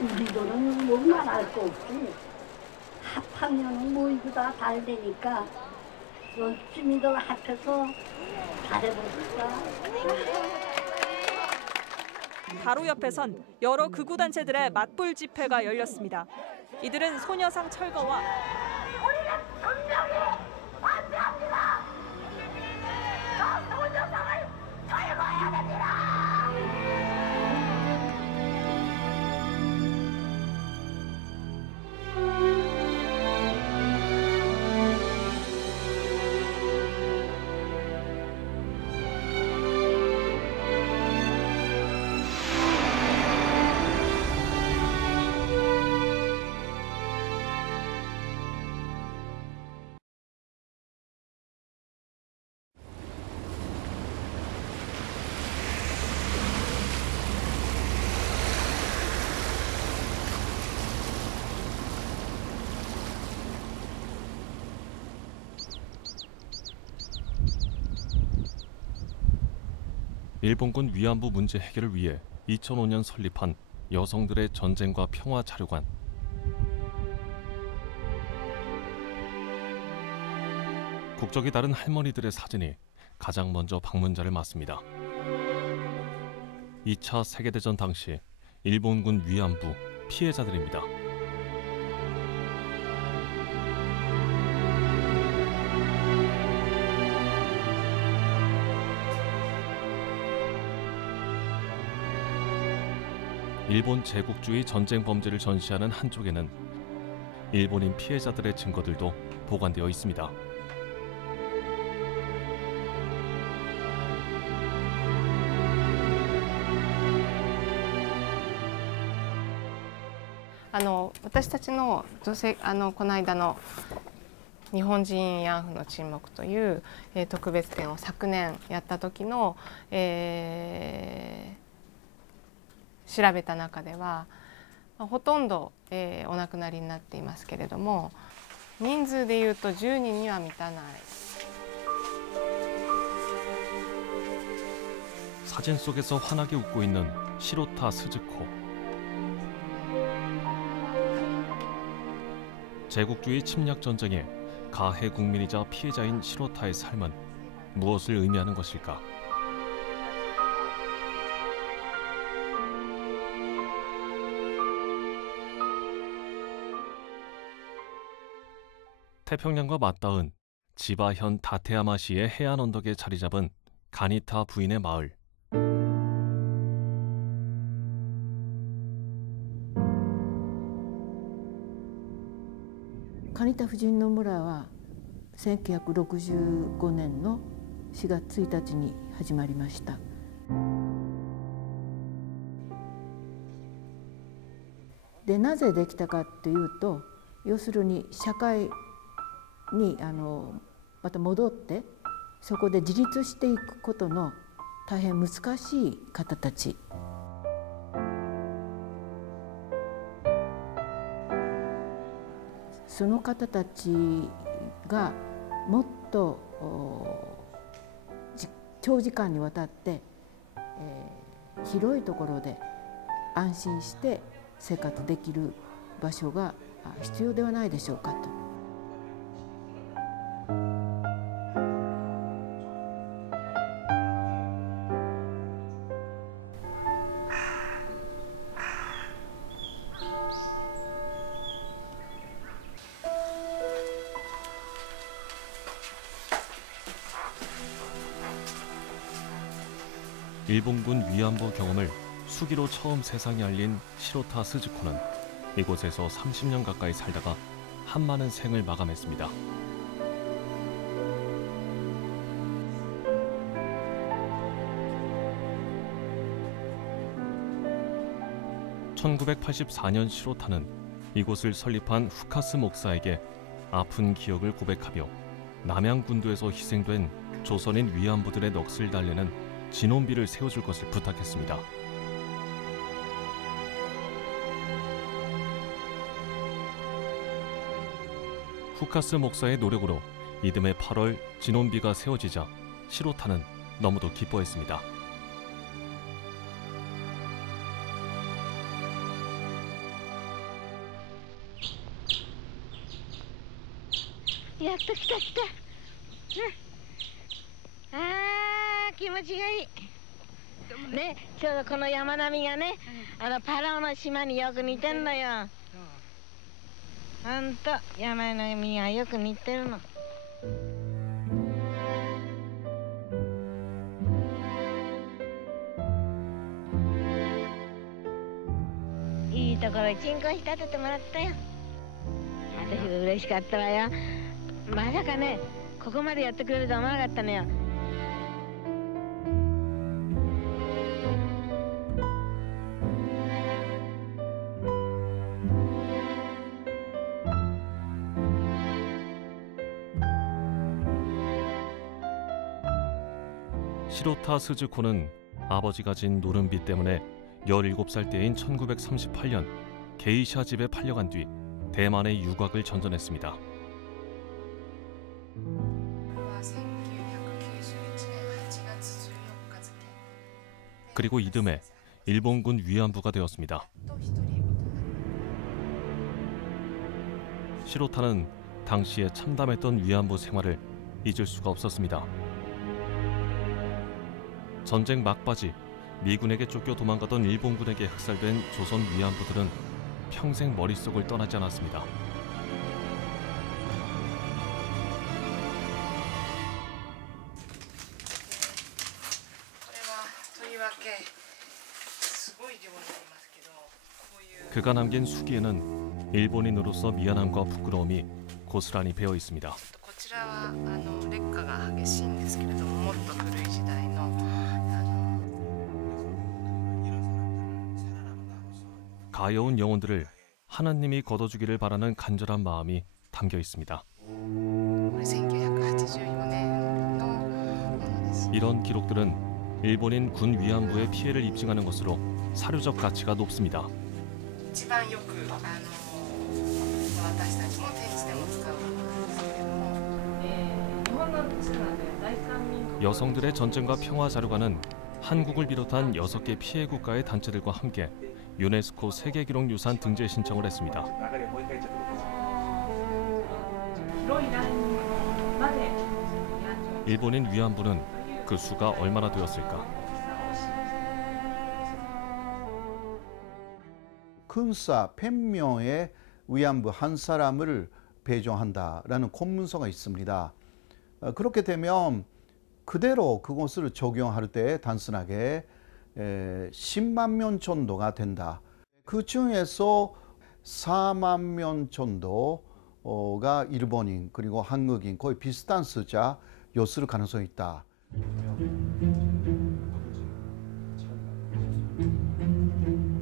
우리들은 뭐 말할 거 없지. 합하면은 뭐 이거 다 잘 되니까 열심히들 합해서 잘해보실까. 바로 옆에선 여러 극우단체들의 맞불 집회가 열렸습니다. 이들은 소녀상 철거와 우리는 분명히 반대합니다. 저 소녀상을 철거해야 됩니다. 일본군 위안부 문제 해결을 위해 2005년 설립한 여성들의 전쟁과 평화 자료관. 국적이 다른 할머니들의 사진이 가장 먼저 방문자를 맞습니다. 2차 세계대전 당시 일본군 위안부 피해자들입니다. 일본 제국주의 전쟁 범죄를 전시하는 한쪽에는 일본인 피해자들의 증거들도 보관되어 있습니다.私たちの女性この間の日本人慰安婦の沈黙という、特別展を昨年やった時の、調べた中では、ほとんど、お亡くなりになっていますけれども、人数でいうと10人には満たない。 사진 속에서 환하게 웃고 있는 시로타 스즈코. 제국주의 침략 전쟁의 가해 국민이자 피해자인 시로타의 삶은 무엇을 의미하는 것일까? 태평양과 맞닿은 지바현 다테야마시의 해안 언덕에 자리 잡은 가니타 부인의 마을. 가니타夫人の村は1965年の4月1日に始まりました。で、なぜできたかというと、要するに社会にまた戻ってそこで自立していくことの大変難しい方たち。その方たちがもっと長時間にわたって、広いところで安心して生活できる場所が必要ではないでしょうかと。일본군 위안부 경험을 수기로 처음 세상에 알린 시로타 스즈코는 이곳에서 30년 가까이 살다가 한많은 생을 마감했습니다. (1984년) 시로타는 이곳을 설립한 후카스 목사에게 아픈 기억을 고백하며 남양군도에서 희생된 조선인 위안부들의 넋을 달래는 진원비를 세워줄 것을 부탁했습니다. 후카스 목사의 노력으로 이듬해 8월 진원비가 세워지자 시로타는 너무도 기뻐했습니다. やっと来た来た。ああ気持ちがいい。ね、ちょうどこの山並みがね、パラオの島によく似てんのよ。ほんと山並みがよく似てるの。いいところに鎮魂し立ててもらったよ。私も嬉しかったわよ。まさかね、ここまでやってくれるとは思わなかったのよ。시로타 스즈코는 아버지가 진 노름비 때문에 17살 때인 1938년 게이샤 집에 팔려간 뒤 대만에 유학을 전전했습니다. 그리고 이듬해 일본군 위안부가 되었습니다. 시로타는 당시에 참담했던 위안부 생활을 잊을 수가 없었습니다. 전쟁 막바지 미군에게 쫓겨 도망가던 일본군에게 흑살된 조선 위안부들은 평생 머릿속을 떠나지 않았습니다. 그가 남긴 수기에는 일본인으로서 미안함과 부끄러움이 고스란히 배어 있습니다. 가여운 영혼들을 하나님이 걷어주기를 바라는 간절한 마음이 담겨 있습니다. 이런 기록들은 일본인 군 위안부의 피해를 입증하는 것으로 사료적 가치가 높습니다. 여성들의 전쟁과 평화 자료관은 한국을 비롯한 6개 피해 국가의 단체들과 함께 유네스코 세계기록유산 등재 신청을 했습니다. 일본인 위안부는 그 수가 얼마나 되었을까? 근사 100명의 위안부 한 사람을 배정한다라는 공문서가 있습니다. 그렇게 되면 그대로 그것을 적용할 때 단순하게 10만 명 정도가 된다. 그 중에서 4만 명 정도가 일본인 그리고 한국인 거의 비슷한 숫자였을 가능성이 있다.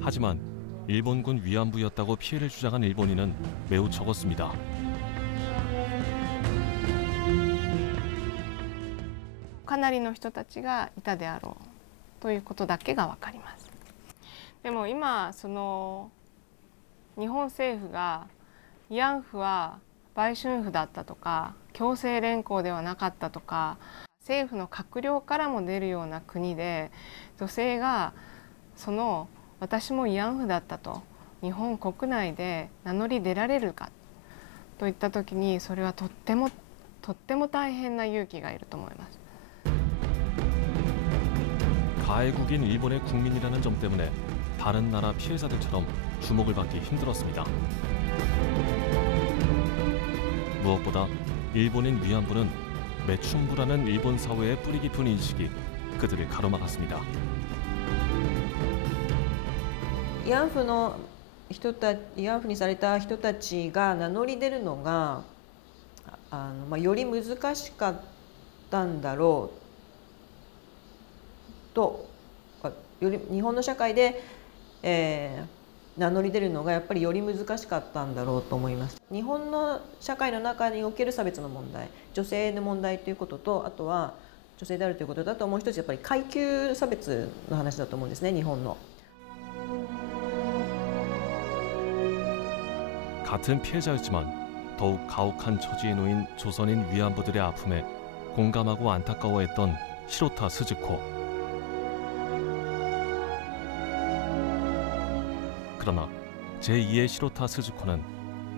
하지만 일본군 위안부였다고 피해를 주장한 일본인은 매우 적었습니다. 가나리の人たちがいたであろうということだけが分かります。でも今その日本政府が慰安婦は売春婦だったとか強制連行ではなかったとか政府の閣僚からも出るような国で女性がその私も慰安婦だったと日本国内で名乗り出られるかといった時にそれはとっても大変な勇気がいると思います。 가해국인 일본의 국민이라는 점 때문에 다른 나라 피해자들처럼 주목을 받기 힘들었습니다. 무엇보다 일본인 위안부는 매춘부라는 일본 사회의 뿌리 깊은 인식이 그들을 가로막았습니다. 慰安婦にされた人たちが名乗り出るのがより難しかったんだろうとより日本の社会で、名乗り出るのがやっぱりより難しかったんだろうと思います。日本の社会の中における差別の問題、女性の問題ということと、あとは女性であるということだともう一つやっぱり階級差別の話だと思うんですね、日本の。 같은 피해자였지만 더욱 가혹한 처지에 놓인 조선인 위안부들의 아픔에 공감하고 안타까워했던 시로타 스즈코. 그러나 제2의 시로타 스즈코는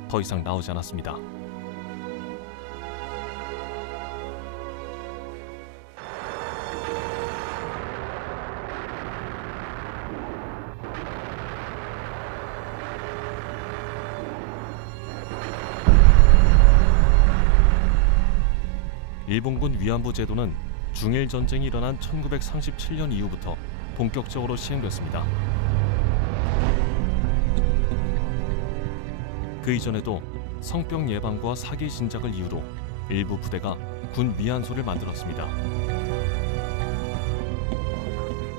더 이상 나오지 않았습니다. 일본군 위안부 제도는 중일 전쟁이 일어난 1937년 이후부터 본격적으로 시행됐습니다. 그 이전에도 성병 예방과 사기 진작을 이유로 일부 부대가 군 위안소를 만들었습니다.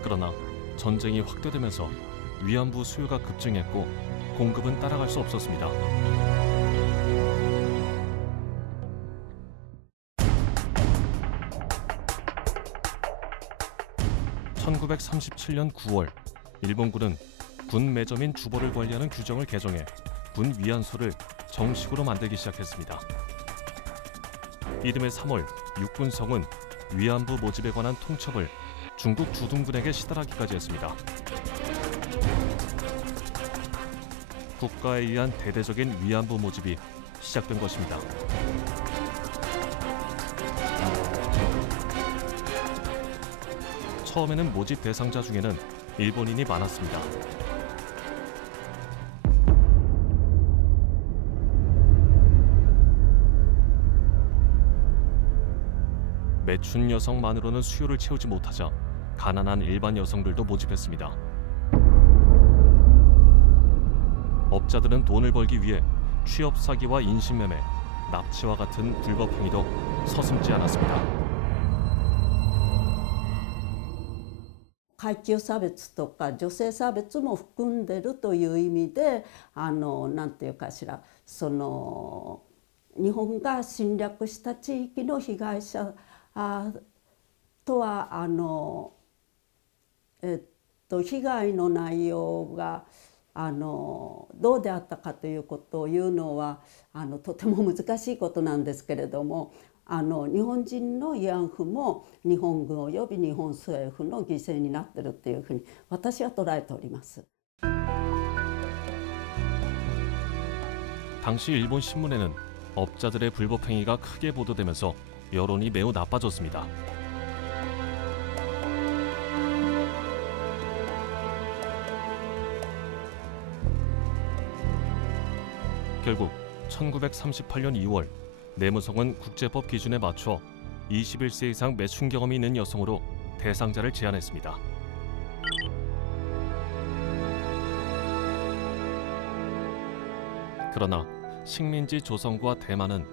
그러나 전쟁이 확대되면서 위안부 수요가 급증했고 공급은 따라갈 수 없었습니다. (1937년 9월) 일본군은 군 매점인 주보를 관리하는 규정을 개정해 군 위안소를 정식으로 만들기 시작했습니다. 이듬해 3월 육군성은 위안부 모집에 관한 통첩을 중국 주둔군에게 시달하기까지 했습니다. 국가에 의한 대대적인 위안부 모집이 시작된 것입니다. 처음에는 모집 대상자 중에는 일본인이 많았습니다. 매춘 여성만으로는 수요를 채우지 못하자 가난한 일반 여성들도 모집했습니다. 업자들은 돈을 벌기 위해 취업 사기와 인신매매, 납치와 같은 불법 행위도 서슴지 않았습니다. 階級差別とか女性差別も含んでるという意味でなんていうかしら日本が侵略した地域の被害者とは被害の内容がどうであったかということを言うのはとても難しいことなんですけれども日本人の慰安婦も日本軍および日本政府の犠牲になっているというふうに私は捉えております。 당시 일본 신문에는 업자들의 불법 행위가 크게 보도되면서 여론이 매우 나빠졌습니다. 결국 1938년 2월 내무성은 국제법 기준에 맞춰 21세 이상 매춘 경험이 있는 여성으로 대상자를 제한했습니다. 그러나 식민지 조선과 대만은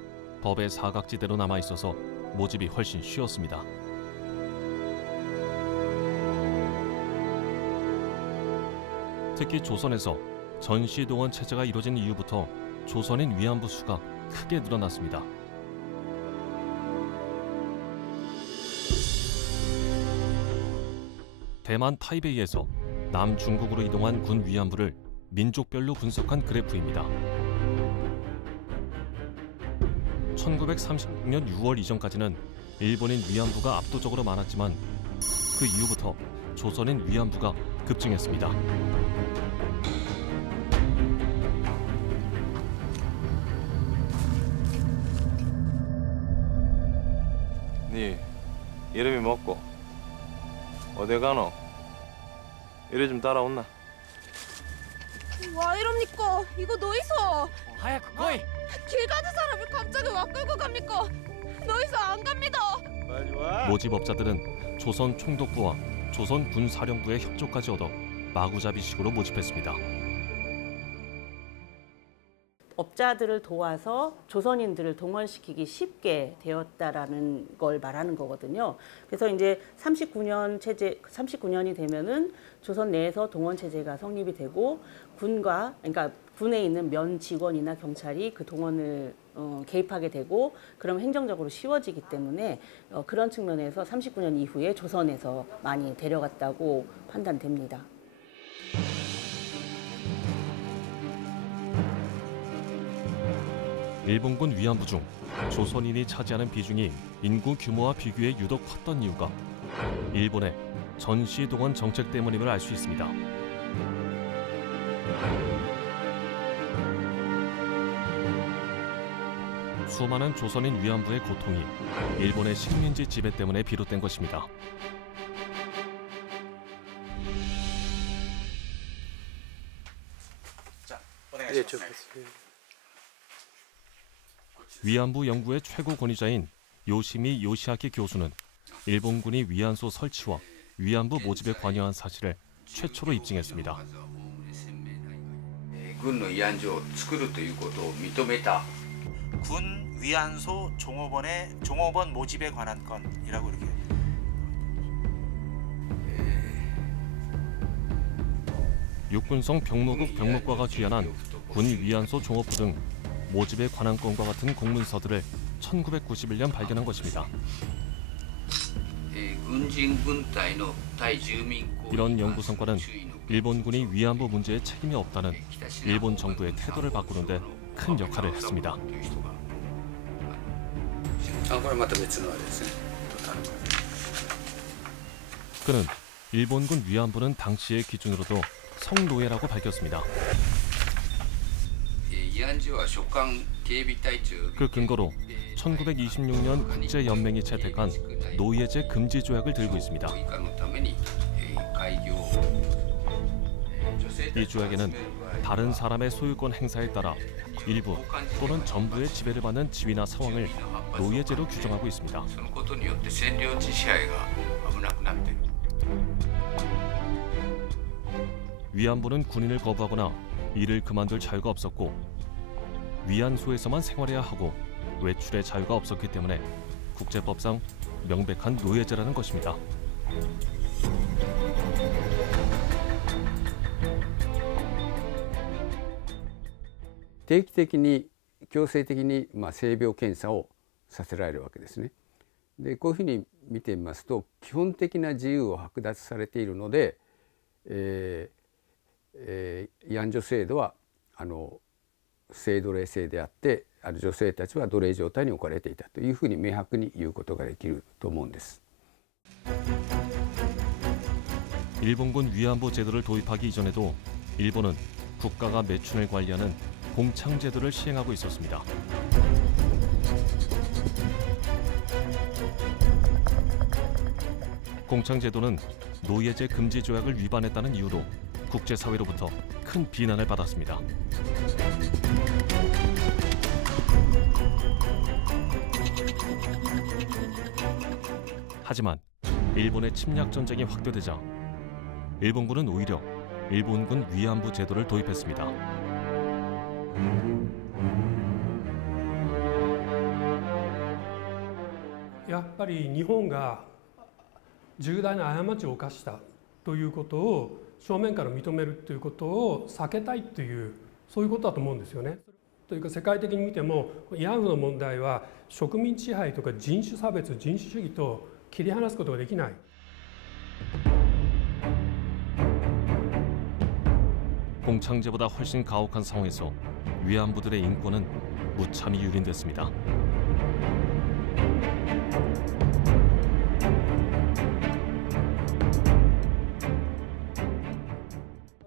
법의 사각지대로 남아있어서 모집이 훨씬 쉬웠습니다. 특히 조선에서 전시동원 체제가 이루어진 이후부터 조선인 위안부 수가 크게 늘어났습니다. 대만 타이베이에서 남중국으로 이동한 군 위안부를 민족별로 분석한 그래프입니다. 1936년 6월 이전까지는 일본인 위안부가 압도적으로 많았지만 그 이후부터 조선인 위안부가 급증했습니다. 네 이름이 뭐고? 어디 가노? 이리 좀 따라온나? 와 이럽니까? 이거 너이소! 하야쿠 거이! 길 가는 사람을 갑자기 와 끌고 갑니까? 너이소 안 갑니다! 빨리 와! 모집업자들은 조선 총독부와 조선 군사령부의 협조까지 얻어 마구잡이식으로 모집했습니다. 업자들을 도와서 조선인들을 동원시키기 쉽게 되었다라는 걸 말하는 거거든요. 그래서 이제 39년이 되면은 조선 내에서 동원 체제가 성립이 되고 그러니까 군에 있는 면 직원이나 경찰이 그 동원을 개입하게 되고 그럼 행정적으로 쉬워지기 때문에 그런 측면에서 39년 이후에 조선에서 많이 데려갔다고 판단됩니다. 일본군 위안부 중 조선인이 차지하는 비중이 인구 규모와 비교해 유독 컸던 이유가 일본의 전시 동원 정책 때문임을 알 수 있습니다. 수많은 조선인 위안부의 고통이 일본의 식민지 지배 때문에 비롯된 것입니다. 예, 좋겠습니다. 위안부 연구의 최고 권위자인 요시미 요시아키 교수는 일본군이 위안소 설치와 위안부 모집에 관여한 사실을 최초로 입증했습니다. 군 위안소 종업원 모집에 관한 건이라고 이렇게. 육군성 병무국 병무과가 귀환한 군 위안소 종업부 등 모집에 관한 건과 같은 공문서들을 1991년 발견한 것입니다. 이런 연구 성과는 일본군이 위안부 문제에 책임이 없다는 일본 정부의 태도를 바꾸는데 큰 역할을 했습니다. 그는 일본군 위안부는 당시의 기준으로도 성노예라고 밝혔습니다. 그 근거로 1926년 국제연맹이 채택한 노예제 금지 조약을 들고 있습니다. 이 조약에는 다른 사람의 소유권 행사에 따라 일부 또는 전부의 지배를 받는 지위나 상황을 노예제로 규정하고 있습니다. 위안부는 군인을 거부하거나 일을 그만둘 자유가 없었고 위안소에서만 생활해야 하고 외출의 자유가 없었기 때문에 국제법상 명백한 노예제라는 것입니다.定期的に強制的に性病検査をさせられるわけですね。でこういうふうに見てみますと基本的な自由を剥奪されているので、慰安女制度は性奴隷制であって女性たちは奴隷状態に置かれていたというふうに明白に言うことができると思うんです。 일본군 위안부 제도를 도입하기 이전에도 일본은 국가가 매춘을 관리하는 공창 제도를 시행하고 있었습니다. 공창 제도는 노예제 금지 조약을 위반했다는 이유로 국제사회로부터 큰 비난을 받았습니다. 하지만 일본의 침략 전쟁이 확대되자 일본군은 오히려 일본군 위안부 제도를 도입했습니다.やっぱり日本が重大な過ちを犯したということを正面から認めるということを避けたいというそういうことだと思うんですよね。というか世界的に見ても慰安婦の問題は植民地支配とか人種差別人種主義と切り離すことができない。 공창제보다 훨씬 가혹한 상황에서 위안부들의 인권은 무참히 유린됐습니다.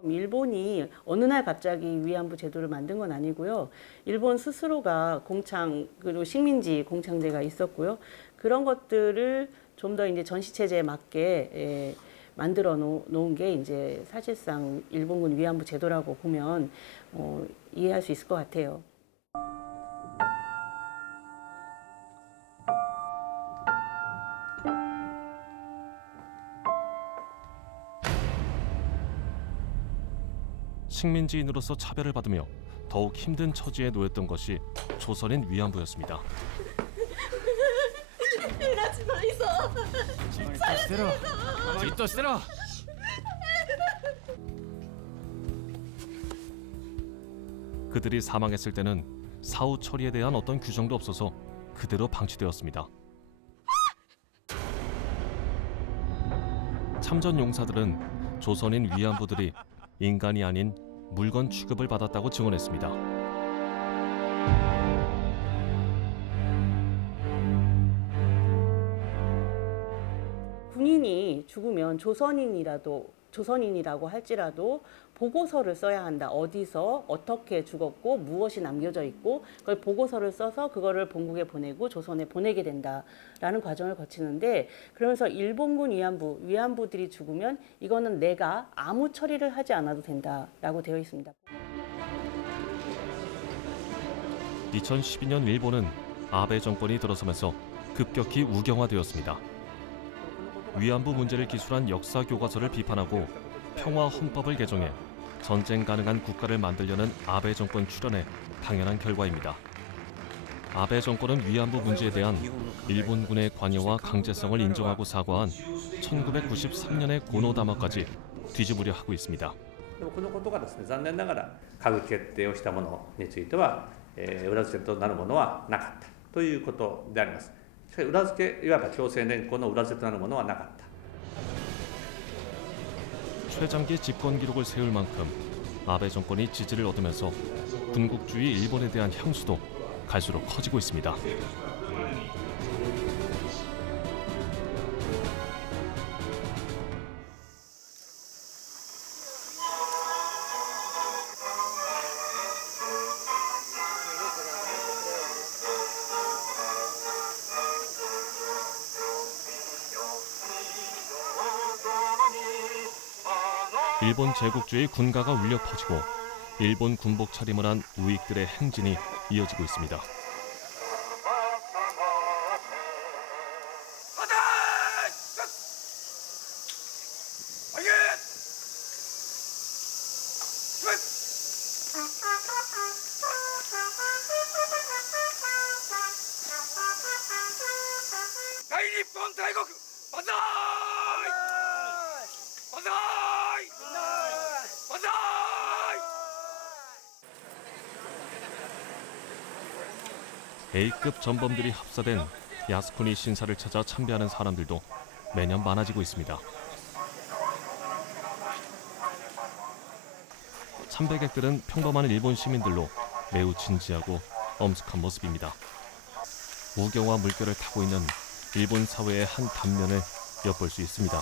일본이 어느 날 갑자기 위안부 제도를 만든 건 아니고요. 일본 스스로가 공창 그리고 식민지 공창제가 있었고요. 그런 것들을 좀 더 이제 전시 체제에 맞게 만들어 놓은 게 이제 사실상 일본군 위안부 제도라고 보면 이해할 수 있을 것 같아요. 식민지인으로서 차별을 받으며 더욱 힘든 처지에 놓였던 것이 조선인 위안부였습니다. 그들이 사망했을 때는 사후 처리에 대한 어떤 규정도 없어서 그대로 방치되었습니다. 참전 용사들은 조선인 위안부들이 인간이 아닌 물건 취급을 받았다고 증언했습니다. 군인이 죽으면 조선인이라고 할지라도 보고서를 써야 한다. 어디서 어떻게 죽었고 무엇이 남겨져 있고 그걸 보고서를 써서 그거를 본국에 보내고 조선에 보내게 된다라는 과정을 거치는데 그러면서 일본군 위안부들이 죽으면 이거는 내가 아무 처리를 하지 않아도 된다라고 되어 있습니다. 2012년 일본은 아베 정권이 들어서면서 급격히 우경화되었습니다. 위안부 문제를 기술한 역사 교과서를 비판하고 평화 헌법을 개정해 전쟁 가능한 국가를 만들려는 아베 정권 출현의 당연한 결과입니다. 아베 정권은 위안부 문제에 대한 일본군의 관여와 강제성을 인정하고 사과한 1993년의 고노다마까지 뒤집으려 하고 있습니다. このことがですね、残念ながら閣議決定をしたものについては、裏付けとなるものはなかったということであります。しかし裏付けいわば強制年功の裏付けとなるものはなかった。 최장기 집권 기록을 세울 만큼 아베 정권이 지지를 얻으면서 군국주의 일본에 대한 향수도 갈수록 커지고 있습니다. 일본 제국주의 군가가 울려 퍼지고 일본 군복 차림을 한 우익들의 행진이 이어지고 있습니다. 대일본 대국 반대! 반대! 반대! A급 전범들이 합사된 야스쿠니 신사를 찾아 참배하는 사람들도 매년 많아지고 있습니다. 참배객들은 평범한 일본 시민들로 매우 진지하고 엄숙한 모습입니다. 우경화 물결을 타고 있는 일본 사회의 한 단면을 엿볼 수 있습니다.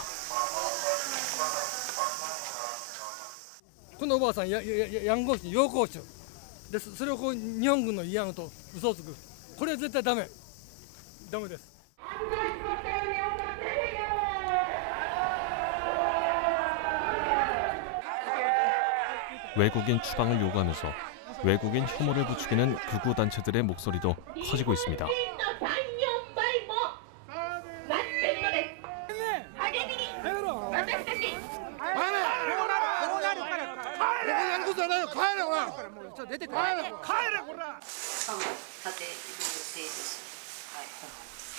このおばあさん、ヤンゴー陽光町です。それをこう日本軍の慰安と嘘をつく。これは絶対ダメです。 외국인 추방을 요구하면서 외국인 혐오를 부추기는 극우 단체들의 목소리도 커지고 있습니다.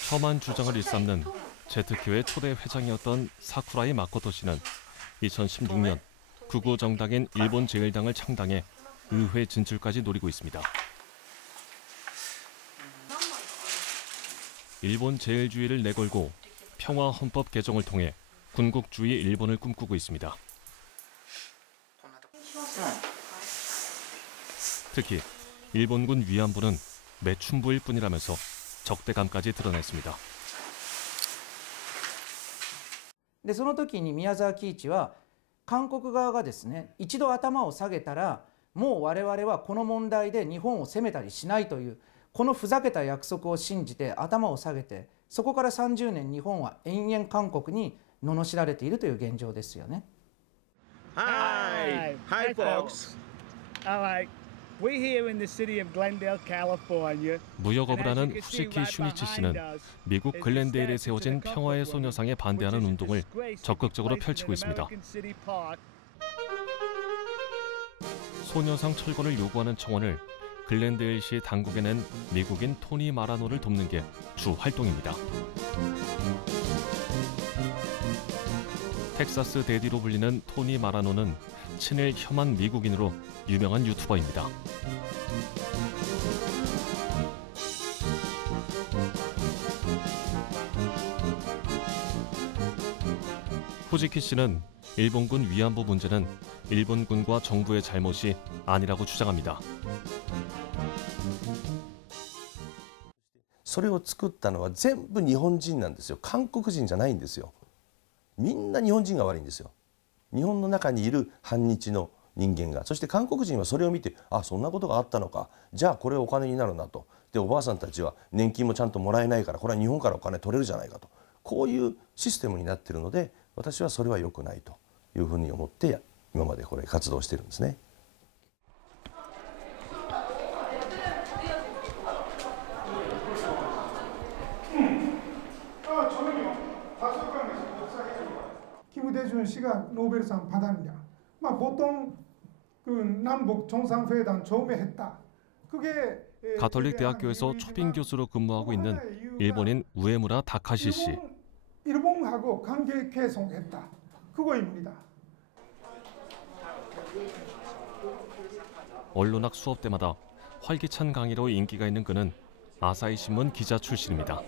혐한 주장을 일삼는 제트교의 초대 회장이었던 사쿠라이 마코토 씨는 2016년 극우 정당인 일본 제일당을 창당해 의회 진출까지 노리고 있습니다. 일본 제일주의를 내걸고 평화 헌법 개정을 통해 군국주의 일본을 꿈꾸고 있습니다. 특히 일본군 위안부는 매춘부일 뿐이라면서 적대감까지 드러냈습니다. でその時に宮沢喜一は韓国側がですね一度頭を下げたらもう我々はこの問題で日本を責めたりしないというこのふざけた約束を信じて頭を下げてそこから30年日本は延々韓国に罵られているという現状ですよね。Hi, folks. Alright, we're here in the city of Glendale, California. 무역업을 하는 후시키 슈니치 씨는 미국 글렌데일에 세워진 평화의 소녀상에 반대하는 운동을 적극적으로 펼치고 있습니다. 소녀상 철거를 요구하는 청원을 글렌데일시 당국에 낸 미국인 토니 마라노를 돕는 게 주 활동입니다. 텍사스 데디로 불리는 토니 마라노는 친일 혐한 미국인으로 유명한 유튜버입니다. 후지키 씨는 일본군 위안부 문제는 일본군과 정부의 잘못이 아니라고 주장합니다. それを作ったのは全部日本人なんですよ。韓国人じゃないんですよ。みんな日本人が悪いんですよ。日本の中にいる反日の人間が、そして韓国人はそれを見て、あ、そんなことがあったのか、じゃあこれお金になるなと。でおばあさんたちは年金もちゃんともらえないから、これは日本からお金取れるじゃないかと、こういうシステムになっているので、私はそれは良くないというふうに思って今までこれ活動してるんですね。 음. 김정준 씨가 노벨상 받았냐? 보통 그 남북 정상회담 처음에 했다. 그게 가톨릭 대학교에서 초빙 교수로 근무하고 있는 일본인 우에무라 다카시 씨. 일본하고 관계 개선했다. 그거입니다. 언론학 수업 때마다 활기찬 강의로 인기가 있는 그는 아사히 신문 기자 출신입니다.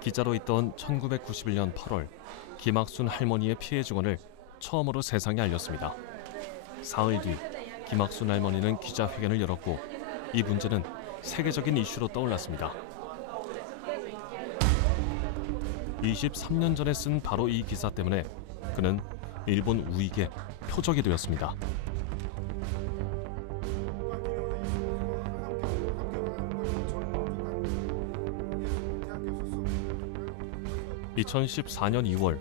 기자로 있던 1991년 8월 김학순 할머니의 피해 증언을 처음으로 세상에 알렸습니다. 사흘 뒤 김학순 할머니는 기자회견을 열었고 이 문제는 세계적인 이슈로 떠올랐습니다. 23년 전에 쓴 바로 이 기사 때문에 그는 일본 우익의 표적이 되었습니다. (2014년 2월)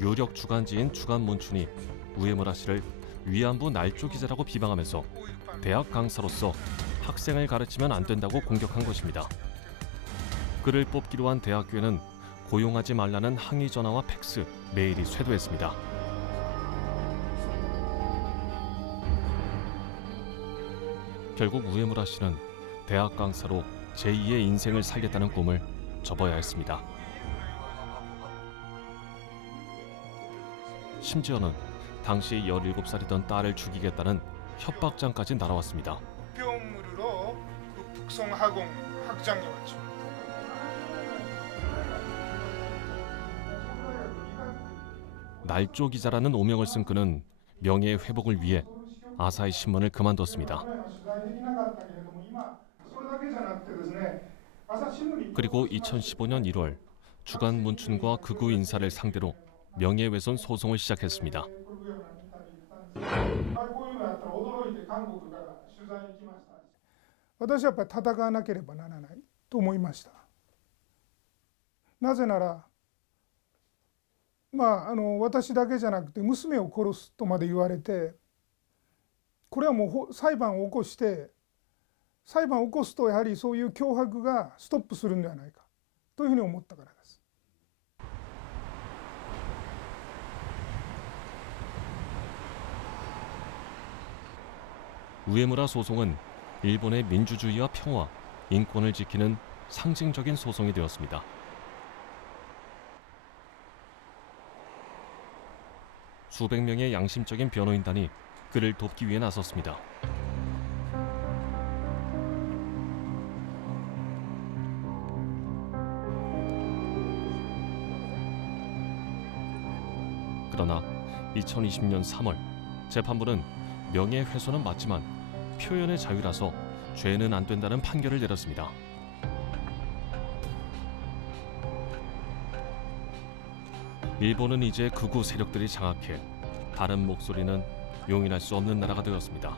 유력 주간지인 주간문춘이 우에무라 씨를 위안부 날조 기자라고 비방하면서 대학 강사로서 학생을 가르치면 안 된다고 공격한 것입니다. 그를 뽑기로 한 대학교에는 고용하지 말라는 항의 전화와 팩스, 메일이 쇄도했습니다. 결국 우에무라 씨는 대학 강사로 제2의 인생을 살겠다는 꿈을 접어야 했습니다. 심지어는 당시 17살이던 딸을 죽이겠다는 협박장까지 날아왔습니다. 뼈물로 북성학원 학장이 왔죠. 날조 기자라는 오명을 쓴 그는 명예의 회복을 위해 아사히 신문을 그만뒀습니다. 그리고 2015년 1월 주간 문춘과 극우 인사를 상대로 명예훼손 소송을 시작했습니다. 私はやっぱり戦わなければならないと思いました。なぜなら、私だけじゃなくて娘を殺すとまで言われて、これはもう裁判を起こして、裁判を起こすとやはりそういう脅迫がストップするんではないかというふうに思ったからです。 우에무라 소송은 일본의 민주주의와 평화, 인권을 지키는 상징적인 소송이 되었습니다. 수백 명의 양심적인 변호인단이 그를 돕기 위해 나섰습니다. 그러나 2020년 3월 재판부는 명예훼손은 맞지만 표현의 자유라서 죄는 안 된다는 판결을 내렸습니다. 일본은 이제 극우 세력들이 장악해 다른 목소리는 용인할 수 없는 나라가 되었습니다.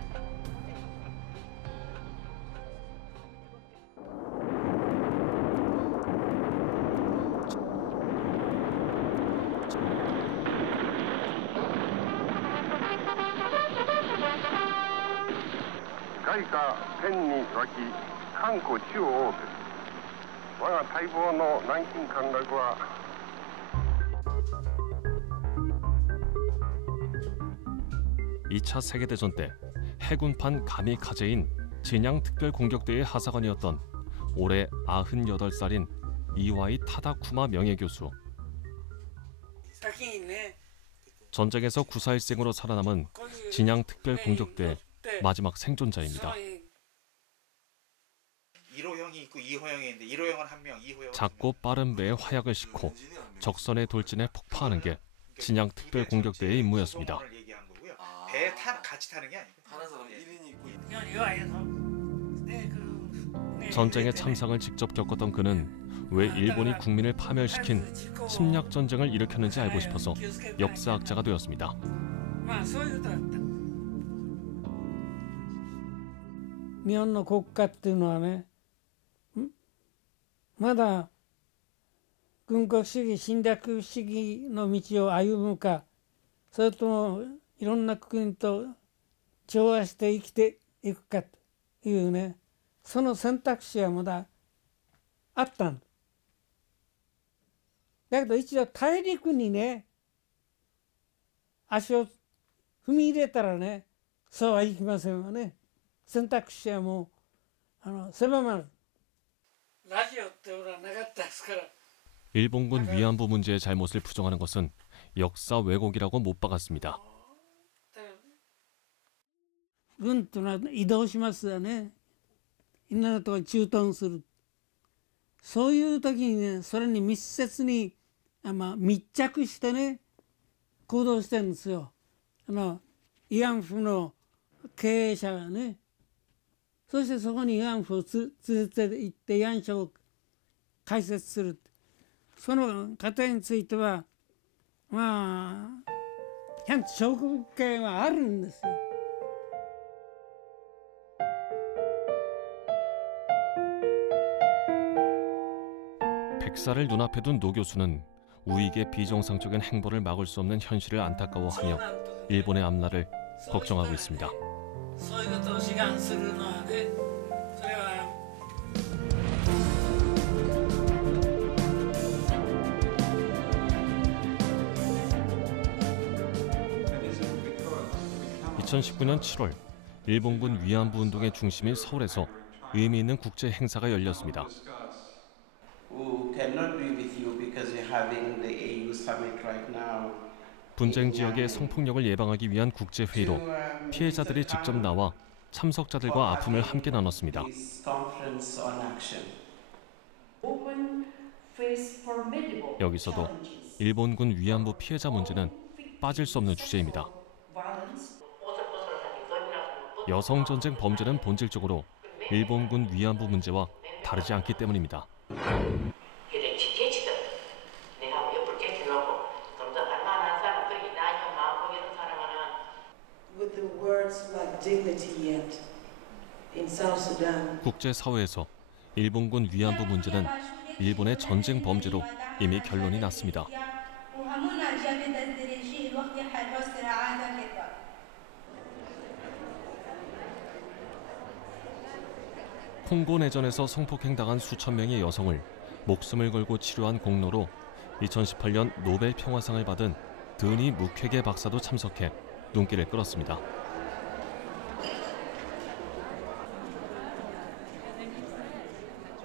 (2차) 세계대전 때 해군판 가미카제인 진양특별공격대의 하사관이었던 올해 98살인 이와이 타다쿠마 명예교수. 전쟁에서 구사일생으로 살아남은 진양특별공격대 마지막 생존자입니다. 1호형이 있고 2호형이 있는데 1호형은 한 명, 2호형은 작고 빠른 배에 화약을 싣고 적선의 돌진에 폭파하는 게 진양특별공격대의 임무였습니다. 배에 같이 타는 게 아니고 다른 사람 1인이 있고 전쟁의 참상을 직접 겪었던 그는 왜 일본이 국민을 파멸시킨 침략 전쟁을 일으켰는지 알고 싶어서 역사학자가 되었습니다. 日本の国家っていうのはね、まだ軍国主義侵略主義の道を歩むか、それともいろんな国と調和して生きていくかというね、その選択肢はまだあったんだけど、一応大陸にね足を踏み入れたらね、そうはいきませんわね。選択肢はもう狭まる。ラジオって俺はなかったですから。일본군 위안부 문제의 잘못을 부정하는 것은 역사 왜곡이라고 못 박았습니다. 軍というのは移動しますよね。いろんなところに駐屯する。そういう時にね、それに密接に、密着してね、行動してるんですよ。慰安婦の経営者がね。そしてそこに慰安婦を連れて行って慰安所を開設する。その過程については、ちゃんと証拠権はあるんですよ。 백사를 눈앞에 둔 노 교수는 우익의 비정상적인 행보를 막을 수 없는 현실을 안타까워하며 일본의 앞날을 걱정하고 있습니다. そういうことを志願するのはね、それは 2019년 7월 일본군 위안부 운동의 중심인 서울에서 의미 있는 국제 행사가 열렸습니다. 분쟁 지역의 성폭력을 예방하기 위한 국제 회의로 피해자들이 직접 나와 참석자들과 아픔을 함께 나눴습니다. 여기서도 일본군 위안부 피해자 문제는 빠질 수 없는 주제입니다. 여성 전쟁 범죄는 본질적으로 일본군 위안부 문제와 다르지 않기 때문입니다. 국제사회에서 일본군 위안부 문제는 일본의 전쟁 범죄로 이미 결론이 났습니다. 콩고 내전에서 성폭행당한 수천 명의 여성을 목숨을 걸고 치료한 공로로 2018년 노벨 평화상을 받은 드니 무퀘게 박사도 참석해 눈길을 끌었습니다.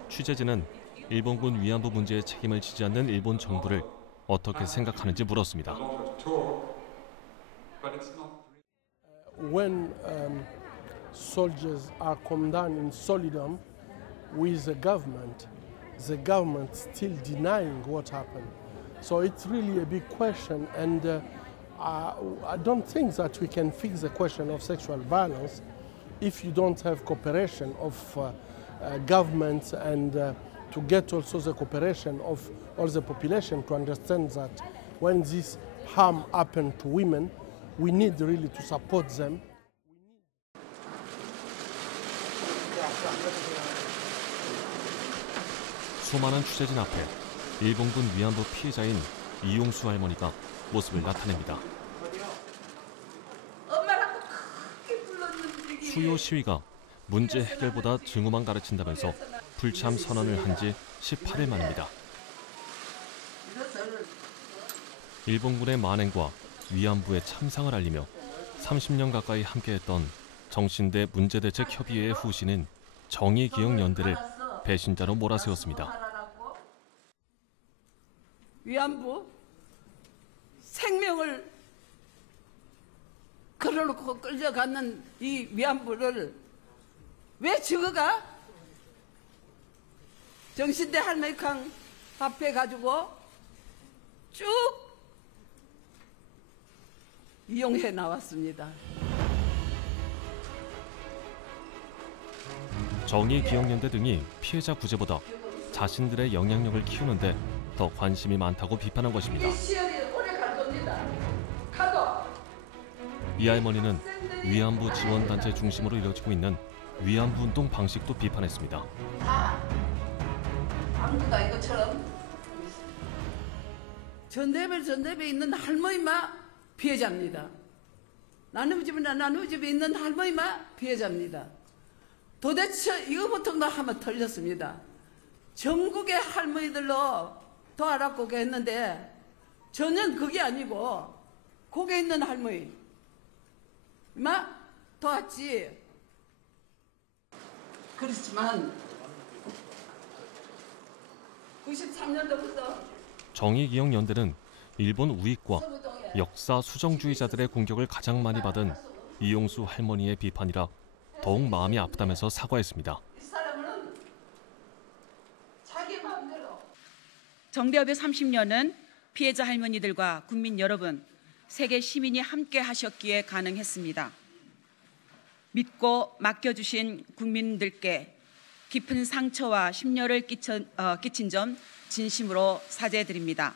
취재진은 일본군 위안부 문제에 책임을 지지 않는 일본 정부를 어떻게 생각하는지 물었습니다. When soldiers are come down in solidarity with the government still denying what happened. So it's really a big question, and I don't think that we can fix the question of sexual violence if you don't have cooperation of governments and to get also the cooperation of all the population to understand that when this harm happens to women, we need really to support them. 수많은 취재진 앞에 일본군 위안부 피해자인 이용수 할머니가 모습을 나타냅니다. 수요 시위가 문제 해결보다 증오만 가르친다면서 불참 선언을 한 지 18일 만입니다. 일본군의 만행과 위안부의 참상을 알리며 30년 가까이 함께했던 정신대 문제대책협의회의 후신인 정의기억연대를 배신자로 몰아세웠습니다. 위안부 생명을 걸어놓고 끌려가는 이 위안부를 왜 죽어가? 정신대 할머니캉 합해가지고 쭉 이용해 나왔습니다. 정의기억연대 등이 피해자 구제보다 자신들의 영향력을 키우는데 더 관심이 많다고 비판한 것입니다. 이 할머니는 위안부 지원단체 중심으로 이뤄지고 있는 위안부 운동 방식도 비판했습니다. 아무도 이것처럼 전대에 있는 할머니만 피해자입니다. 나누집에 있는 할머니만 피해자입니다. 도대체 이거부터 하면 틀렸습니다. 전국의 할머니들로 도와라고 했는데 전혀 그게 아니고 거기에 있는 할머니 마 도왔지. 그렇지만 93년도부터 정의기억연대는 일본 우익과 역사 수정주의자들의 공격을 가장 많이 받은 이용수 할머니의 비판이라 더욱 마음이 아프다면서 사과했습니다. 이 사람은 자기 마음대로. 정대협의 30년은 피해자 할머니들과 국민 여러분, 세계 시민이 함께 하셨기에 가능했습니다. 믿고 맡겨주신 국민들께 깊은 상처와 심려를 끼친 점 진심으로 사죄드립니다.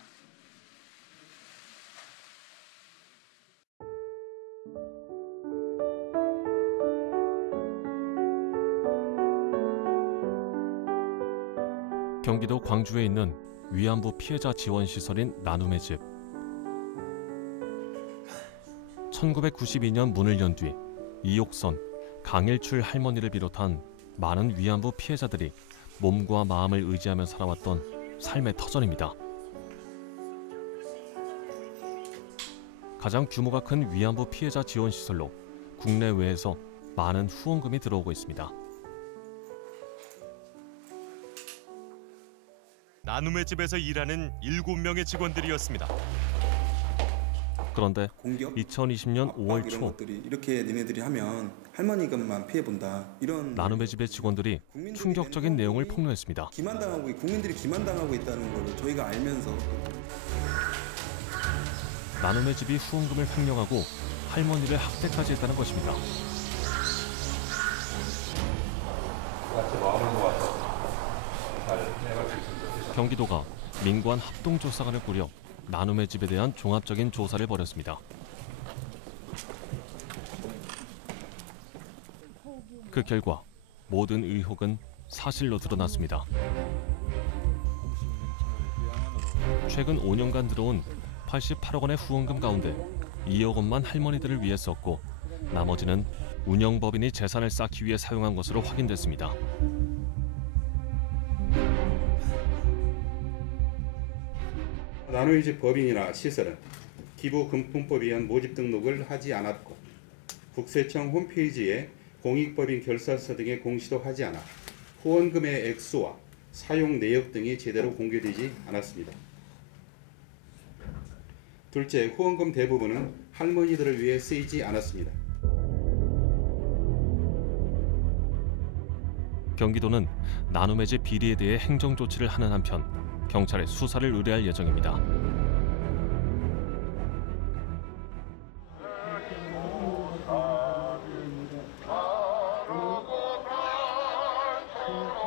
경기도 광주에 있는 위안부 피해자 지원 시설인 나눔의 집. 1992년 문을 연 뒤 이옥선, 강일출 할머니를 비롯한 많은 위안부 피해자들이 몸과 마음을 의지하며 살아왔던 삶의 터전입니다. 가장 규모가 큰 위안부 피해자 지원 시설로 국내외에서 많은 후원금이 들어오고 있습니다. 나눔의 집에서 일하는 7명의 직원들이었습니다. 그런데 2020년 5월 초 이렇게 니네들이 하면 할머니금만 피해본다. 이런 나눔의 집의 직원들이 충격적인 내용을 폭로했습니다. 국민들이 기만당하고 있다는 걸 저희가 알면서 나눔의 집이 후원금을 횡령하고 할머니를 학대까지 했다는 것입니다. 경기도가 민관 합동조사관을 꾸려 나눔의 집에 대한 종합적인 조사를 벌였습니다. 그 결과 모든 의혹은 사실로 드러났습니다. 최근 5년간 들어온 88억 원의 후원금 가운데 2억 원만 할머니들을 위해 썼고 나머지는 운영법인이 재산을 쌓기 위해 사용한 것으로 확인됐습니다. 나눔의 집 법인이나 시설은 기부금품법에 의한 모집 등록을 하지 않았고 국세청 홈페이지에 공익법인 결사서 등의 공시도 하지 않아 후원금의 액수와 사용 내역 등이 제대로 공개되지 않았습니다. 둘째, 후원금 대부분은 할머니들을 위해 쓰이지 않았습니다. 경기도는 나눔의 집 비리에 대해 행정조치를 하는 한편 경찰에 수사를 의뢰할 예정입니다.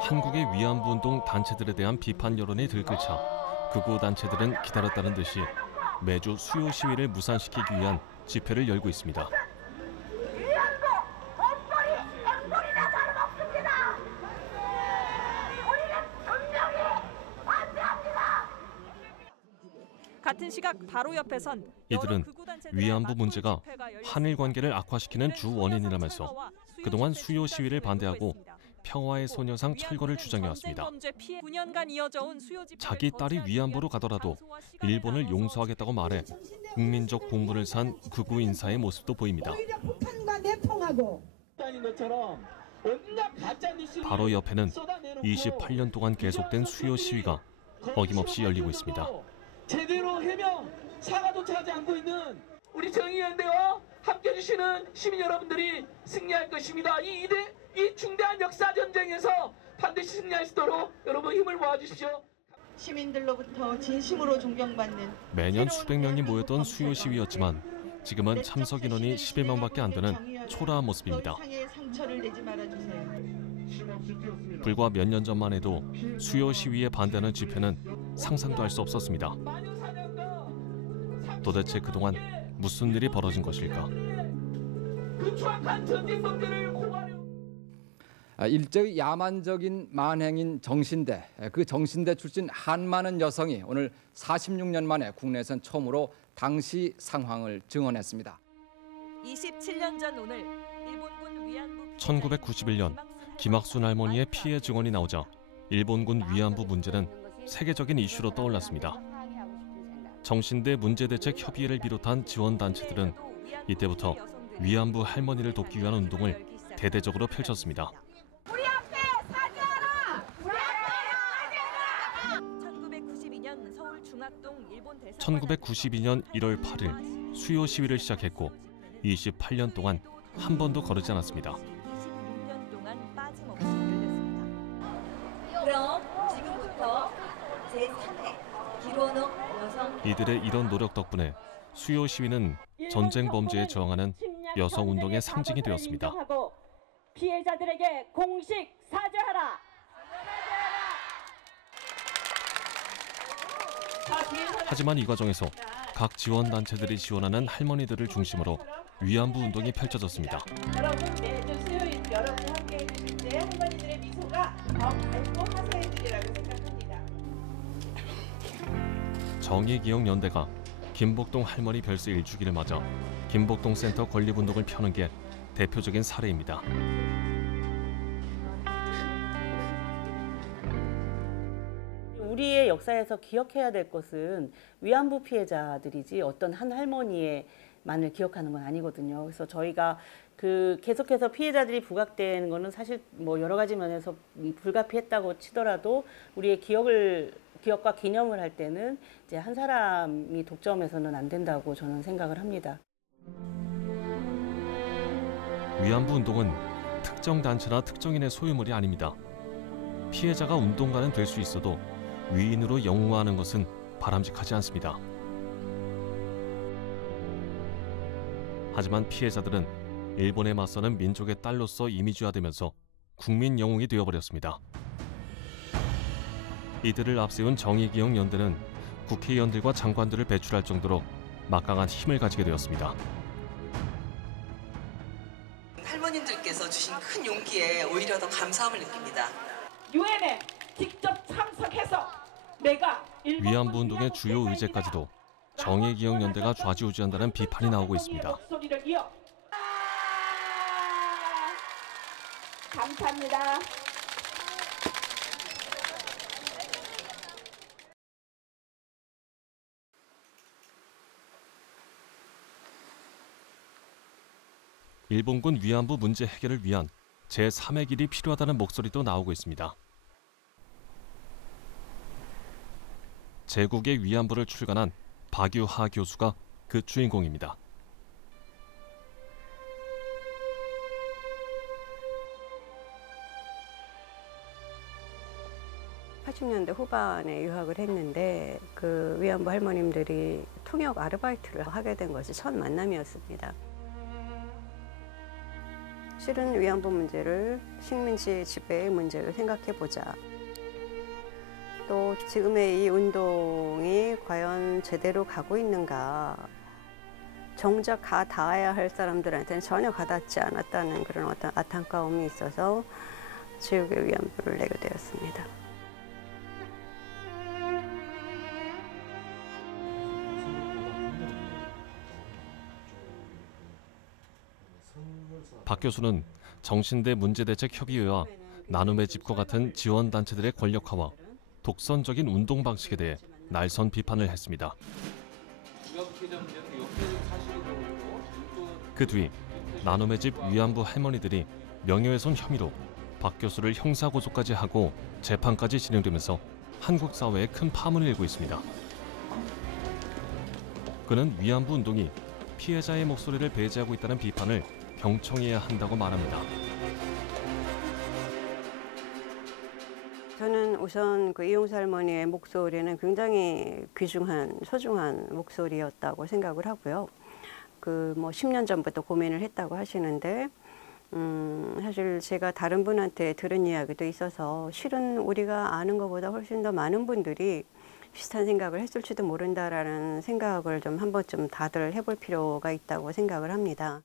한국의 위안부 운동 단체들에 대한 비판 여론이 들끓자 극우 단체들은 기다렸다는 듯이 매주 수요 시위를 무산시키기 위한 집회를 열고 있습니다. 같은 시각 바로 옆에선 이들은 위안부 문제가 한일 관계를 악화시키는 주 원인이라면서 그동안 수요 시위를 반대하고 평화의 소녀상 철거를 주장해왔습니다. 자기 딸이 위안부로 가더라도 일본을 용서하겠다고 말해 국민적 공분을 산 극우 인사의 모습도 보입니다. 바로 옆에는 28년 동안 계속된 수요 시위가 어김없이 열리고 있습니다. 제대로 해명, 사과조차 하지 않고 있는 우리 정의연대와 함께해 주시는 시민 여러분들이 승리할 것입니다. 이 중대한 역사 전쟁에서 반드시 승리할 수 있도록 여러분 힘을 모아주십시오. 시민들로부터 진심으로 존경받는 매년 수백 명이 모였던 수요 시위였지만 지금은 참석 인원이 11명밖에 안 되는 초라한 모습입니다. 불과 몇 년 전만 해도 수요 시위에 반대하는 집회는 상상도 할 수 없었습니다. 도대체 그동안 무슨 일이 벌어진 것일까? 그 추악한 전쟁범죄를 일제의 야만적인 만행인 정신대, 그 정신대 출신 한많은 여성이 오늘 46년 만에 국내에선 처음으로 당시 상황을 증언했습니다. 27년 전 오늘 일본군 위안부 1991년 김학순 할머니의 피해 증언이 나오자 일본군 위안부 문제는 세계적인 이슈로 떠올랐습니다. 정신대 문제대책협의회를 비롯한 지원단체들은 이때부터 위안부 할머니를 돕기 위한 운동을 대대적으로 펼쳤습니다. 우리 앞에 사죄하라! 우리 앞에 사죄하라! 1992년 서울 중학동 일본 대사관 1992년 1월 8일 수요 시위를 시작했고 28년 동안 한 번도 거르지 않았습니다. 26년 동안 빠짐없이 열렸습니다. 그럼 지금부터 제3회 기로녹 여성 이들의 이런 노력 덕분에 수요 시위는 전쟁 범죄에 저항하는 여성 운동의 상징이 되었습니다. 피해자들에게 공식 사죄하라. 하지만 이 과정에서 각 지원단체들이 지원하는 할머니들을 중심으로 위안부 운동이 펼쳐졌습니다. 여러분 매주 수요일 여러분이 함께 해주실 때 할머니들의 미소가 더 밝고 화사해지리라고 생각합니다. 정의기억연대가 김복동 할머니 별세 1주기를 맞아 김복동 센터 건립운동을 펴는 게 대표적인 사례입니다. 우리의 역사에서 기억해야 될 것은 위안부 피해자들이지 어떤 한 할머니만을 기억하는 건 아니거든요. 그래서 저희가 계속해서 피해자들이 부각되는 거는 사실 뭐 여러 가지 면에서 불가피했다고 치더라도 우리의 기억과 기념을 할 때는 이제 한 사람이 독점해서는 안 된다고 저는 생각을 합니다. 위안부 운동은 특정 단체나 특정인의 소유물이 아닙니다. 피해자가 운동가는 될 수 있어도 위인으로 영웅화하는 것은 바람직하지 않습니다. 하지만 피해자들은 일본에 맞서는 민족의 딸로서 이미지화되면서 국민 영웅이 되어버렸습니다. 이들을 앞세운 정의기억연대는 국회의원들과 장관들을 배출할 정도로 막강한 힘을 가지게 되었습니다. 할머님들께서 주신 큰 용기에 오히려 더 감사함을 느낍니다. 유엔에 직접 참석해서 내가 위안부 운동의 주요 의제까지도 정의기억연대가 좌지우지한다는 비판이 나오고 있습니다. 감사합니다. 일본군 위안부 문제 해결을 위한 제3의 길이 필요하다는 목소리도 나오고 있습니다. 제국의 위안부를 출간한 박유하 교수가 그 주인공입니다. (80년대) 후반에 유학을 했는데 그 위안부 할머님들이 통역 아르바이트를 하게 된 것이 첫 만남이었습니다. 실은 위안부 문제를 식민지 지배의 문제로 생각해보자. 또 지금의 이 운동이 과연 제대로 가고 있는가. 정작 가 닿아야 할 사람들한테는 전혀 가닿지 않았다는 그런 어떤 안타까움이 있어서 제국의 위안부를 내게 되었습니다. 박 교수는 정신대 문제대책협의회와 나눔의 집과 같은 지원단체들의 권력화와 독선적인 운동 방식에 대해 날선 비판을 했습니다. 그 뒤 나눔의 집 위안부 할머니들이 명예훼손 혐의로 박 교수를 형사고소까지 하고 재판까지 진행되면서 한국 사회에 큰 파문을 일고 있습니다. 그는 위안부 운동이 피해자의 목소리를 배제하고 있다는 비판을 경청해야 한다고 말합니다. 저는 우선 그 이용수 할머니의 목소리는 굉장히 귀중한, 소중한 목소리였다고 생각을 하고요. 그 뭐 10년 전부터 고민을 했다고 하시는데 사실 제가 다른 분한테 들은 이야기도 있어서 실은 우리가 아는 것보다 훨씬 더 많은 분들이 비슷한 생각을 했을지도 모른다라는 생각을 좀 한 번쯤 다들 해볼 필요가 있다고 생각을 합니다.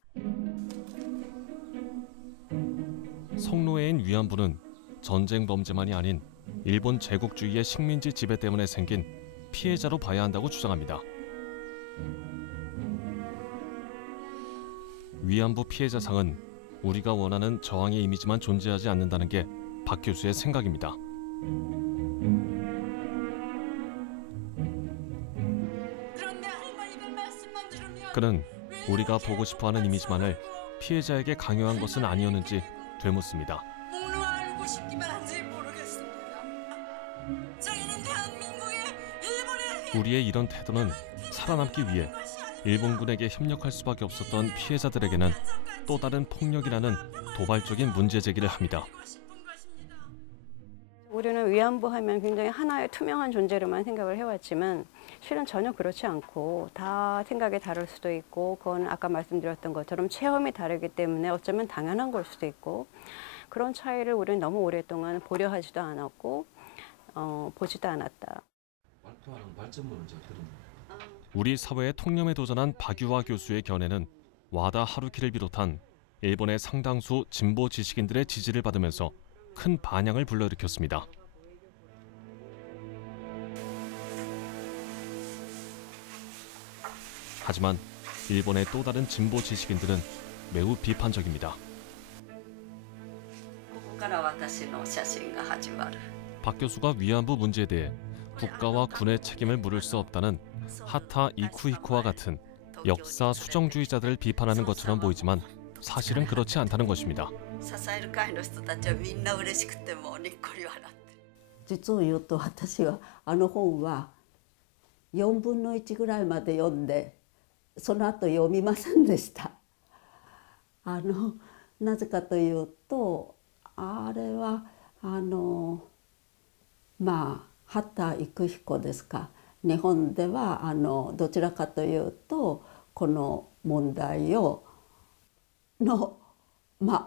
성노예인 위안부는 전쟁 범죄만이 아닌 일본 제국주의의 식민지 지배 때문에 생긴 피해자로 봐야 한다고 주장합니다. 위안부 피해자상은 우리가 원하는 저항의 이미지만 존재하지 않는다는 게 박 교수의 생각입니다. 그는 우리가 보고 싶어하는 이미지만을 피해자에게 강요한 것은 아니었는지 되묻습니다. 알고 싶기만 한지 모르겠습니다. 자기는 대한민국의 일본의 우리의 이런 태도는 살아남기 위해 일본군에게 협력할 수밖에 없었던 피해자들에게는 또 다른 폭력이라는 도발적인 문제 제기를 합니다. 우리는 위안부 하면 굉장히 하나의 투명한 존재로만 생각을 해왔지만 실은 전혀 그렇지 않고 다 생각이 다를 수도 있고 그건 아까 말씀드렸던 것처럼 체험이 다르기 때문에 어쩌면 당연한 걸 수도 있고 그런 차이를 우리는 너무 오랫동안 보려 하지도 않았고 보지도 않았다. 우리 사회의 통념에 도전한 박유화 교수의 견해는 와다 하루키를 비롯한 일본의 상당수 진보 지식인들의 지지를 받으면서 큰 반향을 불러일으켰습니다. 하지만 일본의 또 다른 진보 지식인들은 매우 비판적입니다. 박 교수가 위안부 문제에 대해 국가와 군의 책임을 물을 수 없다는 하타 이쿠히코와 같은 역사 수정주의자들을 비판하는 것처럼 보이지만 사실은 그렇지 않다는 것입니다.実を言うと私はあの本は4分の1ぐらいまで読んでその後読みませんでした。なぜかというとあれは畑育彦ですか。日本ではどちらかというとこの問題の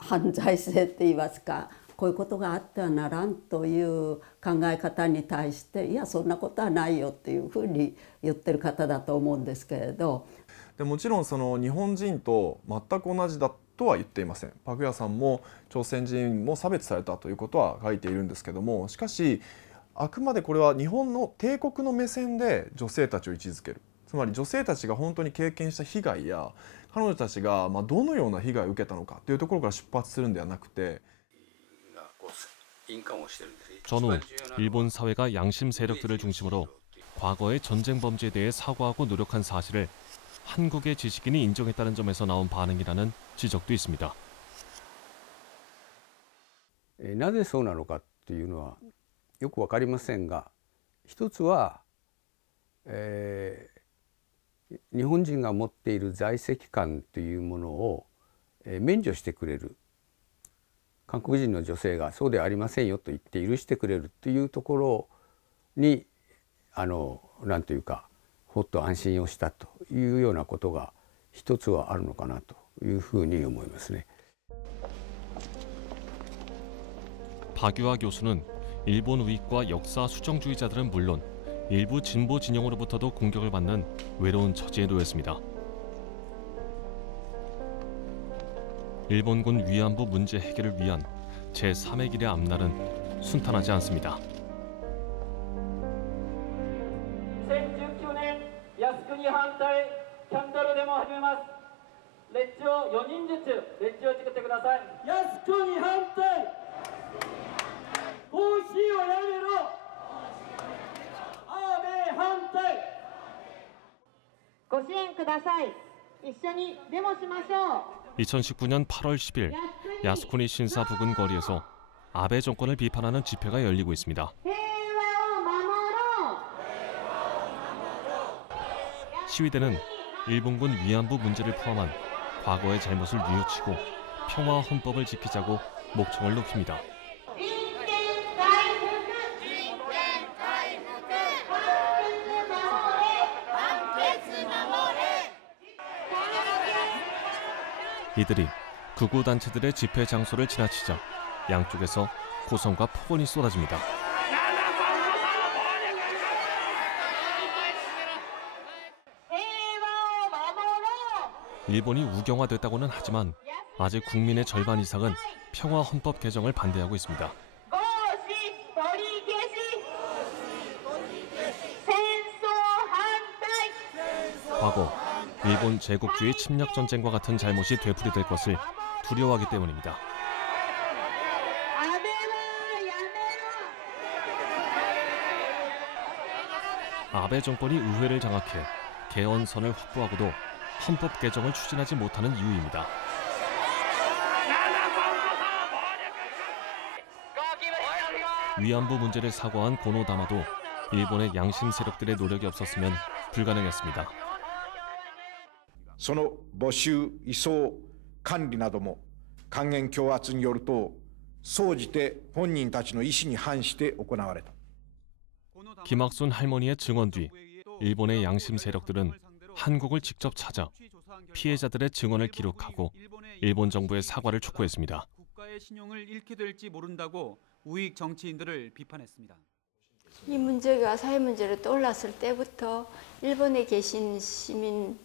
犯罪性って言いますかこういうことがあってはならんという考え方に対していやそんなことはないよっていうふうに言ってる方だと思うんですけれどでもちろんその日本人と全く同じだとは言っていません。パク・ヤさんも朝鮮人も差別されたということは書いているんですけどもしかしあくまでこれは日本の帝国の目線で女性たちを位置づけるつまり女性たちが本当に経験した被害や彼女たちがどのような被害を受けたのかというところから出発するんではなくて전후 일본 사회가 양심 세력들을 중심으로 과거의 전쟁 범죄에 대해 사과하고 노력한 사실을 한국의 지식인이 인정했다는 점에서 나온 반응이라는 지적도 있습니다. なぜそうなのかというのはよくわかりませんが、一つは、日本人が持っている在籍感というものを、免除してくれる韓国人の女性がそうではありませんよと言って許してくれるというところになんというかほっと安心をしたというようなことが一つはあるのかなというふうに思いますね。 박유화 교수는 일본 우익과 역사 수정주의자들은 물론 일부 진보 진영으로부터도 공격을 받는 외로운 처지에 놓였습니다. 일본군 위안부 문제 해결을 위한 제3의 길의 앞날은 순탄하지 않습니다. 2019年靖国反対キャンドルデモを始めます。列長4人ずつ列長を作ってください。靖国反対行使をやめろ安倍反対ご支援ください。一緒にデモしましょう。 2019년 8월 10일 야스쿠니 신사 부근 거리에서 아베 정권을 비판하는 집회가 열리고 있습니다. 시위대는 일본군 위안부 문제를 포함한 과거의 잘못을 뉘우치고 평화 헌법을 지키자고 목청을 높입니다. 이들이 극우 단체들의 집회 장소를 지나치자 양쪽에서 고성과 폭언이 쏟아집니다. 일본이 우경화됐다고는 하지만 아직 국민의 절반 이상은 평화 헌법 개정을 반대하고 있습니다. 과거 일본 제국주의 침략 전쟁과 같은 잘못이 되풀이될 것을 두려워하기 때문입니다. 아베 정권이 의회를 장악해 개헌선을 확보하고도 헌법 개정을 추진하지 못하는 이유입니다. 위안부 문제를 사과한 고노다마도 일본의 양심 세력들의 노력이 없었으면 불가능했습니다. その募集移送管理なども還元強圧によると総じて本人たちの意思に反して行われた. 김학순 할머니의 증언 뒤 일본의 양심 세력들은 한국을 직접 찾아 피해자들의 증언을 기록하고 일본 정부의 사과를 촉구했습니다. 국가의 신용을 잃게 될지 모른다고 우익 정치인들을 비판했습니다. 이 문제가 사회 문제로 떠올랐을 때부터 일본에 계신 시민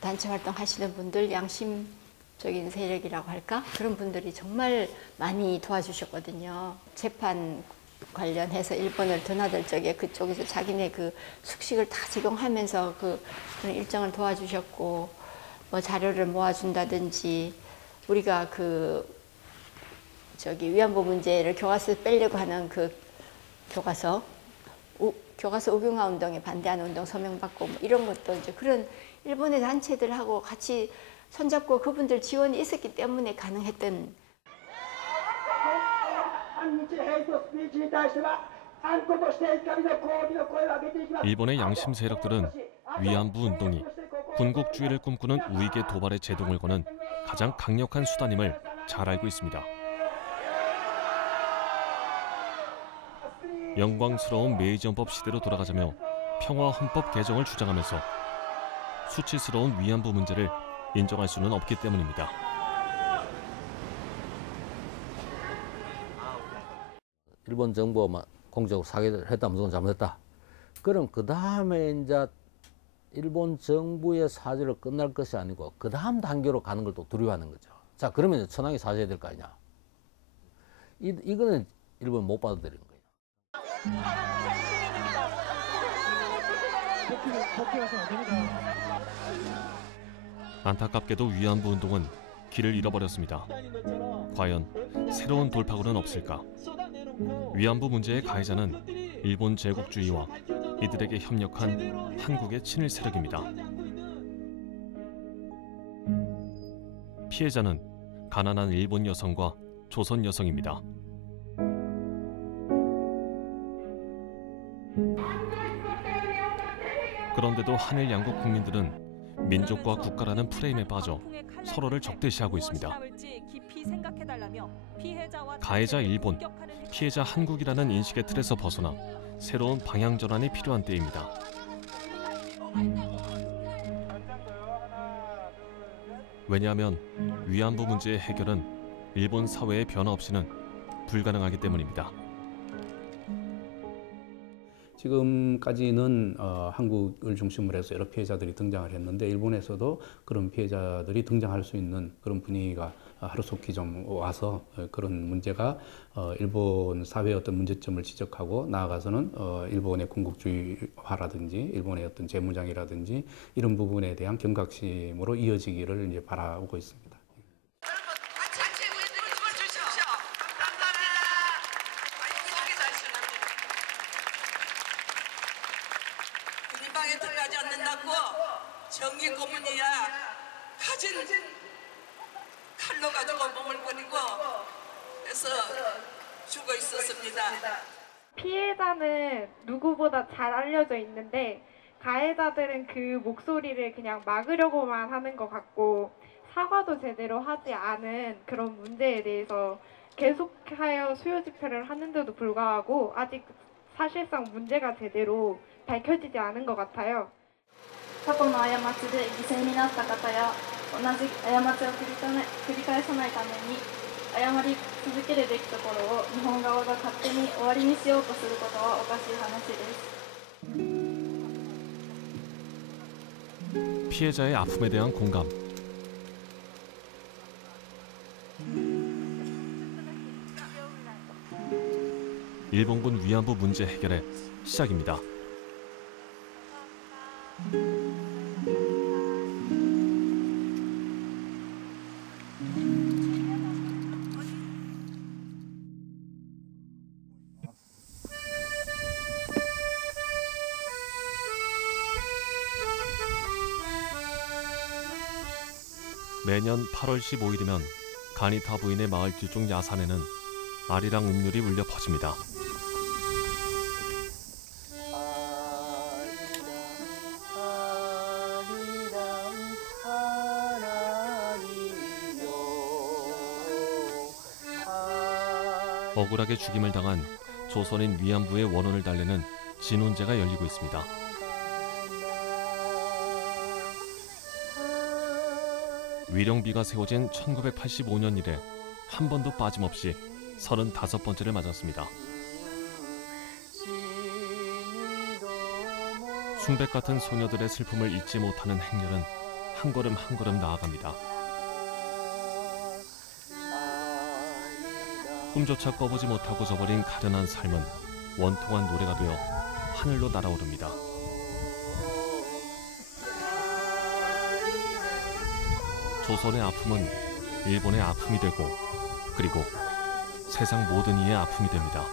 단체 활동하시는 분들, 양심적인 세력이라고 할까? 그런 분들이 정말 많이 도와주셨거든요. 재판 관련해서 일본을 드나들 적에 그쪽에서 자기네 그 숙식을 다 제공하면서 그런 일정을 도와주셨고, 뭐 자료를 모아준다든지, 우리가 위안부 문제를 교과서에 빼려고 하는 그 교과서 우경화 운동에 반대하는 운동 서명받고 뭐 이런 것도 이제 그런 일본의 단체들하고 같이 손잡고 그분들 지원이 있었기 때문에 가능했던. 일본의 양심 세력들은 위안부 운동이 군국주의를 꿈꾸는 우익의 도발에 제동을 거는 가장 강력한 수단임을 잘 알고 있습니다. 영광스러운 메이지헌법 시대로 돌아가자며 평화 헌법 개정을 주장하면서 수치스러운 위안부 문제를 인정할 수는 없기 때문입니다. 일본 정부만 공적으로 사과를 했다 무조건 잘못했다. 그럼 그 다음에 이제 일본 정부의 사죄로 끝날 것이 아니고 그 다음 단계로 가는 걸 또 두려워하는 거죠. 자, 그러면 천황이 사죄해야 될 거 아니냐. 이거는 일본 못 받아들이는 거예요. 안타깝게도 위안부 운동은 길을 잃어버렸습니다. 과연 새로운 돌파구는 없을까? 위안부 문제의 가해자는 일본 제국주의와 이들에게 협력한 한국의 친일 세력입니다. 피해자는 가난한 일본 여성과 조선 여성입니다. 그런데도 한일 양국 국민들은 민족과 국가라는 프레임에 빠져 서로를 적대시하고 있습니다. 가해자 일본, 피해자 한국이라는 인식의 틀에서 벗어나 새로운 방향 전환이 필요한 때입니다. 왜냐하면 위안부 문제의 해결은 일본 사회의 변화 없이는 불가능하기 때문입니다. 지금까지는 한국을 중심으로 해서 여러 피해자들이 등장을 했는데 일본에서도 그런 피해자들이 등장할 수 있는 그런 분위기가 하루속히 좀 와서 그런 문제가 일본 사회의 어떤 문제점을 지적하고 나아가서는 일본의 군국주의화라든지 일본의 어떤 재무장이라든지 이런 부분에 대한 경각심으로 이어지기를 이제 바라고 있습니다. 군인방에 들어가지 않는다고 정의 고문이야 가진 칼로 가지고 몸을 버리고 해서 죽어 있었습니다. 피해자는 누구보다 잘 알려져 있는데 가해자들은 그 목소리를 그냥 막으려고만 하는 것 같고 사과도 제대로 하지 않은 그런 문제에 대해서 계속하여 수요 집회를 하는데도 불구하고 아직 사실상 문제가 제대로 밝혀지지 않은 것 같아요. 過去の過ちで犠牲になった方や同じ過ちを繰り返さないために謝り続けるべきところを日本側が勝手に終わりにしようとすることはおかしい話です。 피해자의 아픔에 대한 공감. 일본군 위안부 문제 해결의 시작입니다. 매년 8월 15일이면 가니타 부인의 마을 뒤쪽 야산에는 아리랑 음률이 울려 퍼집니다. 억울하게 죽임을 당한 조선인 위안부의 원혼을 달래는 진혼제가 열리고 있습니다. 위령비가 세워진 1985년 이래 한 번도 빠짐없이 35번째를 맞았습니다. 숭백 같은 소녀들의 슬픔을 잊지 못하는 행렬은 한 걸음 한 걸음 나아갑니다. 꿈조차 꿔보지 못하고 저버린 가련한 삶은 원통한 노래가 되어 하늘로 날아오릅니다. 조선의 아픔은 일본의 아픔이 되고 그리고 세상 모든 이의 아픔이 됩니다.